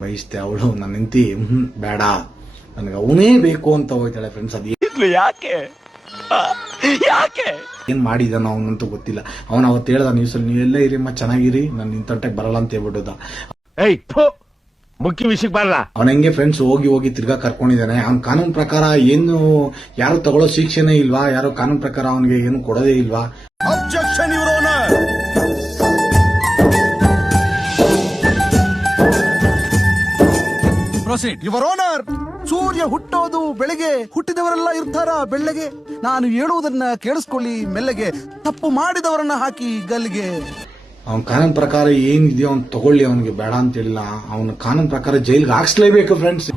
ಬಯಸ್ತೆ ಅವಳು ನನ್ನ ಹೆಂಡತಿ ಬೇಡ ನನಗೆ ಅವನೇ ಬೇಕು ಅಂತ ಹೋಯ್ತಾಳೆ ಫ್ರೆಂಡ್ಸ್. ಅದು ಯಾಕೆ ಏನ್ ಮಾಡಿದಾನ ಅವನಂತೂ ಗೊತ್ತಿಲ್ಲ. ಅವನ ಅವತ್ತು ಹೇಳ್ದ ನ್ಯೂಸಲ್ಲಿ ನೀವೆಲ್ಲ ಇರಿಮ್ಮ ಚೆನ್ನಾಗಿರಿ, ನಾನು ನಿಂತಂಟಕ್ಕೆ ಬರಲ್ಲ ಅಂತ ಹೇಳ್ಬಿಟ್ಟದ. ಮುಖ್ಯ ವಿಷಯಕ್ಕೆ ಬರಲ್ಲ. ಅವನ ಹೆಂಗೆ ಫ್ರೆಂಡ್ಸ್ ಹೋಗಿ ತಿರ್ಗಾ ಕರ್ಕೊಂಡಿದ್ದಾನೆ. ಅವ್ನ ಕಾನೂನು ಪ್ರಕಾರ ಏನು ಯಾರು ತಗೊಳ್ಳೋ ಶಿಕ್ಷೆನೇ ಇಲ್ವಾ, ಯಾರೋ ಕಾನೂನು ಪ್ರಕಾರ ಅವನಿಗೆ ಏನು ಕೊಡೋದೇ ಇಲ್ವಾ. Objection your honour. Proceed your honour. ಸೂರ್ಯ ಹುಟ್ಟೋದು ಬೆಳಗ್ಗೆ, ಹುಟ್ಟಿದವರೆಲ್ಲ ಇರ್ತಾರ ಬೆಳ್ಳಗೆ. ನಾನು ಹೇಳುವುದನ್ನ ಕೇಳಿಸ್ಕೊಳ್ಳಿ ಮೆಲ್ಲಗೆ, ತಪ್ಪು ಮಾಡಿದವರನ್ನ ಹಾಕಿ ಗಲ್ಲಿಗೆ. ಅವನ ಕಾನೂನು ಪ್ರಕಾರ ಏನಿದೆಯೋ ಅವ್ನು ತಗೊಳ್ಳಿ, ಅವನಿಗೆ ಬೇಡ ಅಂತ ಹೇಳಿಲ್ಲ. ಅವನ ಕಾನೂನು ಪ್ರಕಾರ ಜೈಲ್ಗೆ ಹಾಕ್ಸ್ಲೇಬೇಕು ಫ್ರೆಂಡ್ಸ್.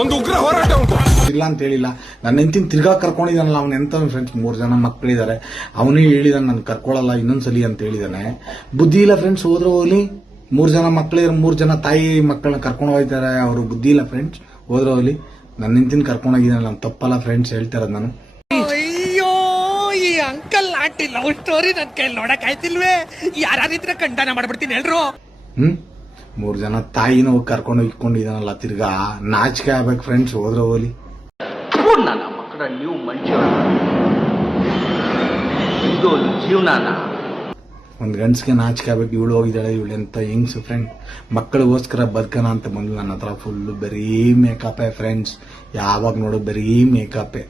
ಒಂದು ಉಗ್ರ ಹೋರಾಟ ಉಂಟು ಇಲ್ಲ ಅಂತ ಹೇಳಿಲ್ಲ. ನನ್ನ ಹೆಂಡತಿನ ತಿರ್ಗಾ ಕರ್ಕೊಂಡಿದ್ದಾನಲ್ಲ ಅವನ ಎಂತ ಫ್ರೆಂಡ್ಸ್. 3 ಜನ ಮಕ್ಕಳಿದ್ದಾರೆ, ಅವನೇ ಹೇಳಿದಾನೆ ನಾನು ಕರ್ಕೊಳ್ಳಲ್ಲ ಇನ್ನೊಂದ್ಸಲಿ ಅಂತ ಹೇಳಿದಾನೆ. ಬುದ್ಧಿ ಇಲ್ಲ ಫ್ರೆಂಡ್ಸ್. ಹೋದ್ರೆ ಹೋಗ್ಲಿ, 3 ಜನ ಮಕ್ಕಳಿದ್ರೆ 3 ಜನ ತಾಯಿ ಮಕ್ಕಳನ್ನ ಕರ್ಕೊಂಡು ಹೋಗ್ತಾರೆ. ಅವರು ಬುದ್ಧಿ ಇಲ್ಲ ಫ್ರೆಂಡ್ಸ್. ಹೋದ್ರೆ ಹೋಗ್ಲಿ, ನನ್ನ ಹೆಂಡತಿನ ಕರ್ಕೊಂಡು ಹೋಗಿದ್ದಾನಲ್ಲ ಅವ್ನು ತಪ್ಪಲ್ಲ ಫ್ರೆಂಡ್ಸ್, ಹೇಳ್ತಾರದ್ ನಾನು. ಅಯ್ಯೋ, ಈ ಅಂಕಲ್ ಆಂಟಿ ಲವ್ ಸ್ಟೋರಿ ನನ್ ಕೈಲಿ ನೋಡಕ್ ಆಯ್ತಿಲ್ವೇ? ಯಾರಿದ್ರೆ ಖಂಡನ ಮಾಡ್ಬಿಡ್ತೀನಿ ಎಲ್ರು. 3 ಜನ ತಾಯಿನ ಹೋಗಿ ಕರ್ಕೊಂಡು ಇಟ್ಕೊಂಡಿದ್ದಾನಲ್ಲ ತಿರ್ಗಾ, ನಾಚಿಕೆ ಆಗ್ಬೇಕು ಫ್ರೆಂಡ್ಸ್. ಹೋದ್ರೆ ಹೋಗ್ಲಿ. ನನ್ನ ಮಕ್ಕಳ ನೀವು ಮನುಷ್ಯ ಇದು ಜೀವನಾನ. ಒಂದ್ ಗಂಡ್ಸ್ಗೆ ನಾಚಿಕೆ ಆಗ್ಬೇಕು. ಇವಳು ಹೋಗಿದ್ದಾಳೆ, ಇವಳು ಎಂತ ಹೆಂಗ್ಸು ಫ್ರೆಂಡ್. ಮಕ್ಕಳಿಗೋಸ್ಕರ ಬದುಕನ ಅಂತ ಬಂದು ನನ್ನ ಹತ್ರ ಫುಲ್ ಬರೀ ಮೇಕಪ್ಪೇ ಫ್ರೆಂಡ್ಸ್. ಯಾವಾಗ ನೋಡು ಬರೀ ಮೇಕಪ್ಪೇ.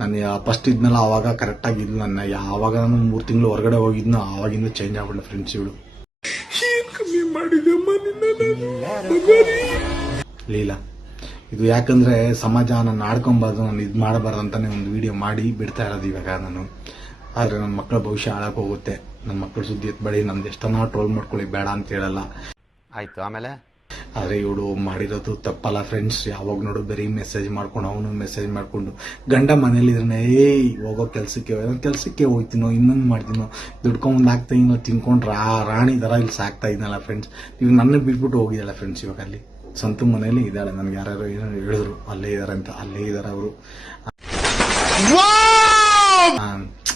ನಾನು ಫಸ್ಟ್ ಇದ್ನಲ್ಲ ಅವಾಗ ಕರೆಕ್ಟ್ ಆಗಿದ್ಲು. ನನ್ನ ಯಾವಾಗ ನಾನು 3 ತಿಂಗಳು ಹೊರಗಡೆ ಹೋಗಿದ್ನೋ ಆವಾಗಿಂದ ಚೇಂಜ್ ಆಗ್ಬಿಡ್ಲ ಫ್ರೆಂಡ್ಸ್ ಇವಳು. ಲೀಲಾ ಇದು ಯಾಕಂದ್ರೆ ಸಮಾಜ ನಾನು ಆಡ್ಕೊಬಾರ್ದು, ನಾನು ಇದು ಮಾಡಬಾರ್ದು ಅಂತಾನೆ ಒಂದು ವಿಡಿಯೋ ಮಾಡಿ ಬಿಡ್ತಾ ಇರೋದು ಇವಾಗ ನಾನು. ಆದ್ರೆ ನನ್ನ ಮಕ್ಕಳ ಭವಿಷ್ಯ ಹಾಳಾಕ್ ಹೋಗುತ್ತೆ. ನನ್ನ ಮಕ್ಕಳ ಸುದ್ದಿ ಎತ್ಬೇಡಿ, ನಮ್ದು ಎಷ್ಟನ್ನ ಟ್ರೋಲ್ ಮಾಡ್ಕೊಳ್ಳಿ, ಬೇಡ ಅಂತ ಹೇಳಲ್ಲ. ಆಯ್ತು. ಆಮೇಲೆ ಆದ್ರೆ ಇವಳು ಮಾಡಿರೋದು ತಪ್ಪಲ್ಲ ಫ್ರೆಂಡ್ಸ್. ಯಾವಾಗ ನೋಡು ಬರೀ ಮೆಸೇಜ್ ಮಾಡ್ಕೊಂಡು, ಅವನು ಮೆಸೇಜ್ ಮಾಡ್ಕೊಂಡು. ಗಂಡ ಮನೇಲಿ ಇದ್ರೆ ಹೋಗೋ ಕೆಲ್ಸಕ್ಕೆ ಹೋಗ್ತೀನೋ, ಇನ್ನೊಂದು ಮಾಡ್ತೀನೋ, ದುಡ್ಕೊಂಬಂದು ಆಗ್ತಾಯಿನೋ, ತಿನ್ಕೊಂಡ್ರ ರಾಣಿ ತರ ಇಲ್ಲಿ ಸಾಕ್ತಾ ಇದ್ನಲ್ಲ ಫ್ರೆಂಡ್ಸ್. ಇವಾಗ ನನ್ನ ಬಿಟ್ಬಿಟ್ಟು ಹೋಗಿದ್ದಾಳೆ ಫ್ರೆಂಡ್ಸ್. ಇವಾಗ ಅಲ್ಲಿ ಸ್ವಂತ ಮನೇಲಿ ಇದ್ದಾಳೆ. ನನ್ಗೆ ಯಾರು ಏನೋ ಹೇಳಿದ್ರು ಅಲ್ಲೇ ಇದಾರೆ ಅಂತ. ಅಲ್ಲೇ ಇದಾರೆ ಅವರು.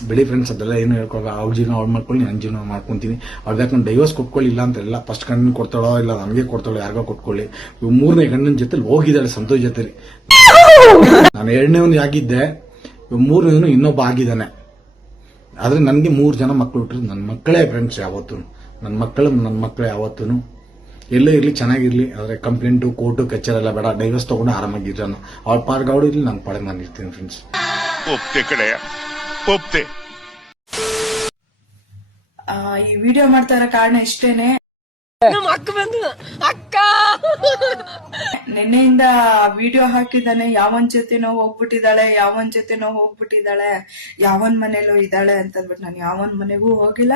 ಬಿಡಿ ಫ್ರೆಂಡ್ಸ್, ಅದೆಲ್ಲ ಏನು ಹೇಳ್ಕೊಳ. ಅವ್ರ ಜೀವನ ಅವ್ಳು ಮಾಡ್ಕೊಳ್ಳಿ, ನನ್ನ ಜೀವನ ಮಾಡ್ಕೊಂತೀನಿ. ಅವ್ಳು ಯಾಕಂದ್ರೆ ಡೈವರ್ಸ್ ಕೊಟ್ಕೊಳ್ಳಿ ಇಲ್ಲ ಅಂತೆಲ್ಲ. ಫಸ್ಟ್ ಗಂಡನ ಕೊಡ್ತಾಳೋ ಇಲ್ಲ ನನಗೆ ಕೊಡ್ತಾಳೋ, ಯಾರಿಗೋ ಕೊಟ್ಕೊಳ್ಳಿ. ಇವ್ 3ನೇ ಗಂಡನ ಜೊತೆಲಿ ಹೋಗಿದ್ದಾಳೆ ಸಂತೋಷ್ ಜೊತೆಲಿ. ನಾನು 2ನೇವನು ಆಗಿದ್ದೆ, ಇವ್ 3ನೇವನು ಇನ್ನೊಬ್ಬ ಆಗಿದ್ದಾನೆ. ಆದ್ರೆ ನನ್ಗೆ 3 ಜನ ಮಕ್ಕಳು ಹುಟ್ಟರು. ನನ್ನ ಮಕ್ಕಳೇ ಫ್ರೆಂಡ್ಸ್ ಯಾವತ್ತೂ. ನನ್ನ ಮಕ್ಕಳೇ ಯಾವತ್ತೂ. ಎಲ್ಲೇ ಇರ್ಲಿ ಚೆನ್ನಾಗಿರ್ಲಿ. ಆದ್ರೆ ಕಂಪ್ಲೇಂಟು ಕೋರ್ಟು ಕಚೇರಿ ಎಲ್ಲ ಬೇಡ. ಡೈವರ್ಸ್ ತಗೊಂಡು ಆರಾಮಾಗಿರ. ಅವ್ಳ ಪಾರ್ಗ ಅವಳು ಇರ್ಲಿ, ನನ್ನ ಪಾಡಿಗೆ ನಾನು ಇರ್ತೀನಿ ಫ್ರೆಂಡ್ಸ್. ಈ ವಿಡಿಯೋ ಮಾಡ್ತಾ ಇರೋ ಕಾರಣ ಇಷ್ಟೇನೆ. ನಿನ್ನೆಯಿಂದ ವಿಡಿಯೋ ಹಾಕಿದ್ದಾನೆ. ಯಾವನ್ ಜೊತೆನೋ ಹೋಗ್ಬಿಟ್ಟಿದ್ದಾಳೆ, ಯಾವನ್ ಮನೇಲೂ ಇದ್ದಾಳೆ ಅಂತಂದ್ಬಿಟ್ಟು ನಾನು ಯಾವನ್ ಮನೆಗೂ ಹೋಗಿಲ್ಲ,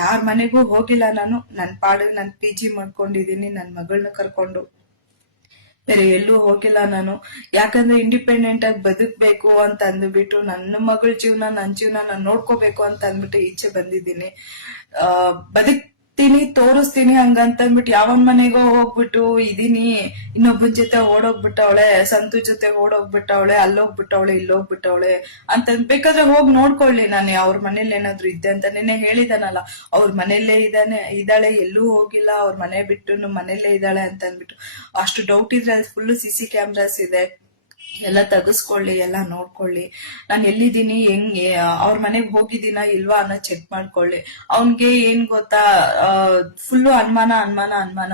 ಯಾರ ಮನೆಗೂ ಹೋಗಿಲ್ಲ. ನಾನು ನನ್ನ ಪಾಡಿಗೆ ನಾನು PG ಮಾಡ್ಕೊಂಡಿದೀನಿ, ನನ್ನ ಮಗಳನ್ನ ಕರ್ಕೊಂಡು. ಬೇರೆ ಎಲ್ಲೂ ಹೋಗಿಲ್ಲ ನಾನು. ಯಾಕಂದ್ರೆ ಇಂಡಿಪೆಂಡೆಂಟ್ ಆಗಿ ಬದುಕ್ಬೇಕು ಅಂತ ಅಂದ್ಬಿಟ್ಟು, ನನ್ನ ಮಗಳ ಜೀವನ ನನ್ನ ಜೀವನ ನಾನು ನೋಡ್ಕೋಬೇಕು ಅಂತ ಅಂದ್ಬಿಟ್ಟು ಈಚೆ ಬಂದಿದ್ದೀನಿ. ಬದುಕ್ತೀನಿ, ತೋರಿಸ್ತೀನಿ ಹಂಗಂತ ಅಂದ್ಬಿಟ್ಟು ಯಾವನ್ ಮನೆಗೋ ಹೋಗ್ಬಿಟ್ಟು ಇದೀನಿ, ಇನ್ನೊಬ್ಬನ ಜೊತೆ ಓಡೋಗ್ಬಿಟ್ಟವಳೆ, ಸಂತು ಜೊತೆ ಓಡೋಗ್ಬಿಟ್ಟವಳೆ, ಅಲ್ಲೋಗ್ಬಿಟ್ಟವಳೆ, ಇಲ್ಲೋಗ್ಬಿಟ್ಟವಳೆ ಅಂತ ಬೇಕಾದ್ರೆ ಹೋಗಿ ನೋಡ್ಕೊಳ್ಳಿ. ನಾನು ಅವ್ರ ಮನೇಲಿ ಏನಾದ್ರು ಇದ್ದೆ ಅಂತ ನಿನ್ನೆ ಹೇಳಿದಾನಲ್ಲ, ಅವ್ರ ಮನೇಲೇ ಇದ್ದಾಳೆ, ಎಲ್ಲೂ ಹೋಗಿಲ್ಲ, ಅವ್ರ ಮನೆ ಬಿಟ್ಟು ಮನೇಲೇ ಇದ್ದಾಳೆ ಅಂತ ಅಂದ್ಬಿಟ್ಟು. ಅಷ್ಟು ಡೌಟ್ ಇದ್ರೆ ಅಲ್ಲಿ ಫುಲ್ CC ಕ್ಯಾಮ್ರಾಸ್ ಇದೆ, ಎಲ್ಲ ತೆಗೆಸ್ಕೊಳ್ಳಿ, ಎಲ್ಲ ನೋಡ್ಕೊಳ್ಳಿ. ನಾನು ಎಲ್ಲಿದ್ದೀನಿ, ಹೆಂಗೆ, ಅವ್ರ ಮನೆಗ್ ಹೋಗಿದ್ದೀನ ಇಲ್ವಾ ಅನ್ನೋ ಚೆಕ್ ಮಾಡ್ಕೊಳ್ಳಿ. ಅವನ್ಗೆ ಏನ್ ಗೊತ್ತಾ, ಫುಲ್ಲು ಅನುಮಾನ.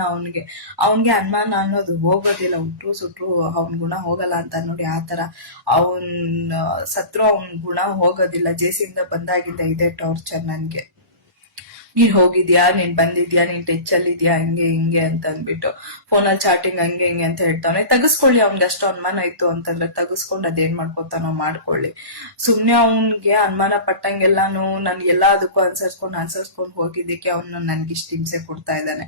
ಅವನ್ಗೆ ಅನುಮಾನ ಅನ್ನೋದು ಹೋಗೋದಿಲ್ಲ. ಉಟ್ರು ಸುಟ್ರು ಅವನ್ ಗುಣ ಹೋಗಲ್ಲ ಅಂತ ನೋಡಿ. ಆತರ ಅವನ್ ಸತ್ರು ಅವನ್ ಗುಣ ಹೋಗೋದಿಲ್ಲ. ಜೇಸಿಂದ ಬಂದಾಗಿದ್ದ ಇದೆ ಟಾರ್ಚರ್ ನನ್ಗೆ. ನೀನ್ ಹೋಗಿದ್ಯಾ, ನೀನ್ ಬಂದಿದ್ಯಾ, ನೀನ್ ಟಚ್ ಅಲ್ಲಿ ಇದ್ಯಾ, ಹಂಗೆ ಹಿಂಗೆ ಅಂತ ಅಂದ್ಬಿಟ್ಟು ಫೋನಲ್ಲಿ ಚಾಟಿಂಗ್ ಹಂಗೆ ಹಿಂಗೆ ಅಂತ ಹೇಳ್ತಾವನೆ. ತೆಗಿಸ್ಕೊಳ್ಳಿ. ಅವ್ನ್ಗೆ ಅಷ್ಟು ಅನುಮಾನ ಇತ್ತು ಅಂತಂದ್ರೆ ತೆಗಿಸ್ಕೊಂಡು ಅದೇನ್ ಮಾಡ್ಕೊತಾನೋ ಮಾಡ್ಕೊಳ್ಳಿ. ಸುಮ್ನೆ ಅವ್ನ್ಗೆ ಅನುಮಾನ ಪಟ್ಟಂಗೆಲ್ಲಾನು ನನ್ ಎಲ್ಲದಕ್ಕೂ ಅನ್ಸರ್ಸ್ಕೊಂಡು ಹೋಗಿದ್ದಕ್ಕೆ ಅವ್ನು ನನ್ಗಿಷ್ಟು ಹಿಂಸೆ ಕೊಡ್ತಾ ಇದ್ದಾನೆ.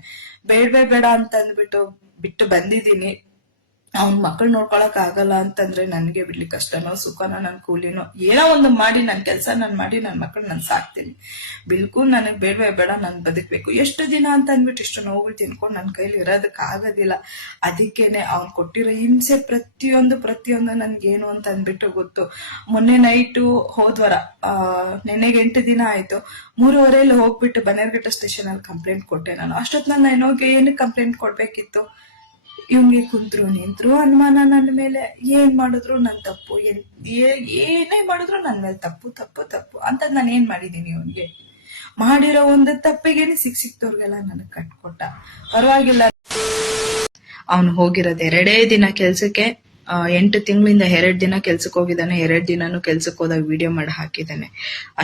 ಬೇಡ ಅಂತ ಅಂದ್ಬಿಟ್ಟು ಬಿಟ್ಟು ಬಂದಿದ್ದೀನಿ. ಅವ್ನ್ ಮಕ್ಕಳು ನೋಡ್ಕೊಳಕ್ ಆಗಲ್ಲ ಅಂತಂದ್ರೆ ನನ್ಗೆ ಬಿಡ್ಲಿ ಕಷ್ಟನೋ ಸುಖನೋ ನನ್ ಕೂಲಿನೋ ಏನೋ ಒಂದು ಮಾಡಿ ನನ್ ಕೆಲ್ಸ ನಾನ್ ಮಾಡಿ ನನ್ ಮಕ್ಕಳು ನಾನ್ ಸಾಕ್ತೀನಿ. ಬಿಲ್ಕುಲ್ ನನಗ್ ಬೇಡವೇ ಬೇಡ, ನಾನ್ ಬದುಕ್ಬೇಕು. ಎಷ್ಟು ದಿನ ಅಂತ ಅಂದ್ಬಿಟ್ಟು ಇಷ್ಟು ನೋವು ತಿನ್ಕೊಂಡು ನನ್ ಕೈಲಿ ಇರೋದಕ್ ಆಗೋದಿಲ್ಲ. ಅದಕ್ಕೇನೆ ಅವ್ನ್ ಕೊಟ್ಟಿರೋ ಹಿಂಸೆ ಪ್ರತಿಯೊಂದು ನನ್ಗೇನು ಅಂತ ಅಂದ್ಬಿಟ್ಟು ಗೊತ್ತು. ಮೊನ್ನೆ ನೈಟು ಹೋದ್ವಾರ ನೆನ್ನೆಗೆ 8 ದಿನ ಆಯ್ತು. 3:30 ಹೋಗ್ಬಿಟ್ಟು ಬನ್ನೇರ್ಘಟ್ಟ ಸ್ಟೇಷನ್ ಅಲ್ಲಿ ಕಂಪ್ಲೇಂಟ್ ಕೊಟ್ಟೆ ನಾನು. ಅಷ್ಟೊತ್ ನಾನು ಏನಕ್ಕೆ ಕಂಪ್ಲೇಂಟ್ ಕೊಡ್ಬೇಕಿತ್ತು? ಇವ್ನಿಗೆ ಕುಂತ್ರು ನಿಂತ್ರು ಅನುಮಾನ ನನ್ನ ಮೇಲೆ. ಏನ್ ಮಾಡಿದ್ರು ನನ್ ತಪ್ಪು, ಏನೇ ಮಾಡಿದ್ರು ನನ್ ಮೇಲೆ ತಪ್ಪು ಅಂತ ನಾನು ಏನ್ ಮಾಡಿದೀನಿ? ಇವ್ನಿಗೆ ಮಾಡಿರೋ ಒಂದು ತಪ್ಪಿಗೇನೆ ಸಿಕ್ತವ್ರಿಗೆಲ್ಲ ನನಗ್ ಕಟ್ಕೊಟ್ಟ. ಪರವಾಗಿಲ್ಲ. ಅವ್ನು ಹೋಗಿರೋದು 2 ದಿನ ಕೆಲ್ಸಕ್ಕೆ. 8 ತಿಂಗಳಿಂದ 2 ದಿನ ಕೆಲ್ಸಕ್ಕೆ ಹೋಗಿದ್ದಾನೆ. 2 ದಿನಾನು ಕೆಲ್ಸಕ್ಕೆ ಹೋದಾಗ ವಿಡಿಯೋ ಮಾಡಿ ಹಾಕಿದ್ದಾನೆ.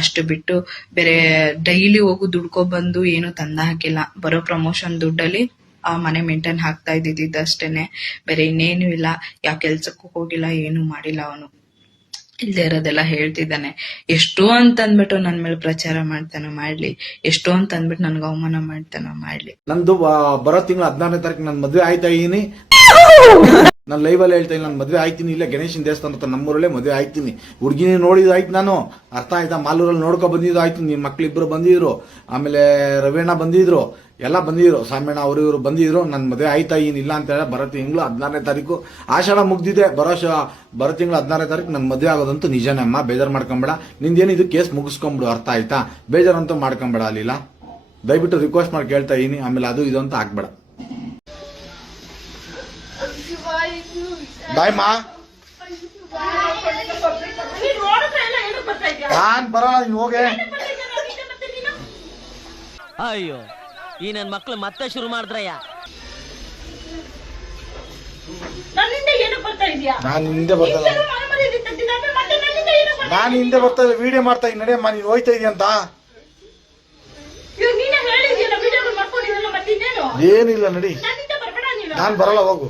ಅಷ್ಟು ಬಿಟ್ಟು ಬೇರೆ ಡೈಲಿ ಹೋಗು ದುಡ್ಕೊ ಬಂದು ಏನು ತಂದ ಹಾಕಿಲ್ಲ. ಬರೋ ಪ್ರಮೋಷನ್ ದುಡ್ಡಲ್ಲಿ ಆ ಮನೆ ಮೇಂಟೈನ್ ಹಾಕ್ತಾ ಇದ್ದಿದ್ದಷ್ಟೇನೆ, ಬೇರೆ ಇನ್ನೇನು ಇಲ್ಲ. ಯಾವ ಕೆಲ್ಸಕ್ಕೂ ಹೋಗಿಲ್ಲ, ಏನು ಮಾಡಿಲ್ಲ. ಅವನು ಇಲ್ದೇ ಇರೋದೆಲ್ಲ ಹೇಳ್ತಿದ್ದಾನೆ. ಎಷ್ಟೋ ಅಂತ ಅಂದ್ಬಿಟ್ಟು ನನ್ ಮೇಲೆ ಪ್ರಚಾರ ಮಾಡ್ತಾನೋ ಮಾಡ್ಲಿ, ಎಷ್ಟೋ ಅಂತ ಅಂದ್ಬಿಟ್ಟು ನನ್ಗೆ ಅವಮಾನ ಮಾಡ್ತಾನೋ ಮಾಡ್ಲಿ. ನಂದು ಬರೋ ತಿಂಗಳು 16ನೇ ತಾರೀಕು ನನ್ ಮದ್ವೆ ಆಯ್ತಾ ಇದೀನಿ. ನಾನು ಲೈವ್ ಅಲ್ಲಿ ಹೇಳ್ತಾ ಇಲ್ಲ, ನಾನು ಮದ್ವೆ ಆಯ್ತೀನಿ. ಇಲ್ಲ ಗಣೇಶನ್ ದೇವಸ್ಥಾನ ಹತ್ರ ನಮ್ಮೂರಲ್ಲೇ ಮದ್ವೆ ಆಯ್ತೀನಿ. ಹುಡುಗಿನಿ ನೋಡಿದ್ ಆಯ್ತು, ನಾನು ಅರ್ಥ ಆಯ್ತಾ. ಮಾಲೂರಲ್ಲಿ ನೋಡ್ಕೊ ಬಂದಿದ್ದು ಆಯ್ತು. ನಿಮ್ ಮಕ್ಳಿಬ್ರು ಬಂದಿದ್ರು, ಆಮೇಲೆ ರವೀಣ ಬಂದಿದ್ರು, ಎಲ್ಲ ಬಂದಿದ್ರು, ಸಾಮೇಣ ಅವರು ಇವರು ಬಂದಿದ್ರು. ನನ್ ಮದ್ವೆ ಆಯ್ತಾ ಇಲ್ಲ ಅಂತ ಹೇಳ. ಬರೋ ತಿಂಗಳು 16ನೇ ತಾರೀಕು ಆಷಾಢ ಮುಗ್ದಿದೆ. ಬರೋ ತಿಂಗಳು 16ನೇ ತಾರೀಕು ನನ್ ಮದ್ವೆ ಆಗೋದಂತೂ ನಿಜನೇ ಅಮ್ಮ, ಬೇಜಾರ್ ಮಾಡ್ಕೊಂಬೇಡ. ನಿಂದೇನು ಇದು ಕೇಸ್ ಮುಗಿಸ್ಕೊಂಬಿಡು, ಅರ್ಥ ಆಯ್ತಾ. ಬೇಜಾರಂತೂ ಮಾಡ್ಕೊಂಬೇಡ. ಅಲ್ಲಿಲ್ಲ, ದಯವಿಟ್ಟು ರಿಕ್ವೆಸ್ಟ್ ಮಾಡಿ ಕೇಳ್ತಾ ಇದೀನಿ. ಆಮೇಲೆ ಅದು ಇದು ಅಂತ ಆಗ್ಬೇಡ. ಬಾಯ್ ಮಾ, ನಾನ್ ಬರೋಣ, ನೀನ್ ಹೋಗೆ. ಅಯ್ಯೋ, ಈ ನನ್ ಮಕ್ಳು ಮತ್ತೆ ಶುರು ಮಾಡಿದ್ರಯ್ಯ. ನಾನು ಹಿಂದೆ ಬರ್ತಾ ಇಲ್ಲ, ವಿಡಿಯೋ ಮಾಡ್ತಾ ಇದ್ದೀನಿ. ನಡೆಯಮ್ಮ, ನೀನ್ ಹೋಯ್ತಾ ಇದೀಯ ಅಂತ. ಏನಿಲ್ಲ, ನಡಿ. ನಾನ್ ಬರಲ್ಲ, ಹೋಗು,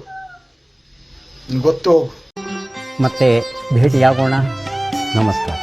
ಗೊತ್ತು, ಹೋಗು. ಮತ್ತೆ ಭೇಟಿಯಾಗೋಣ. ನಮಸ್ಕಾರ.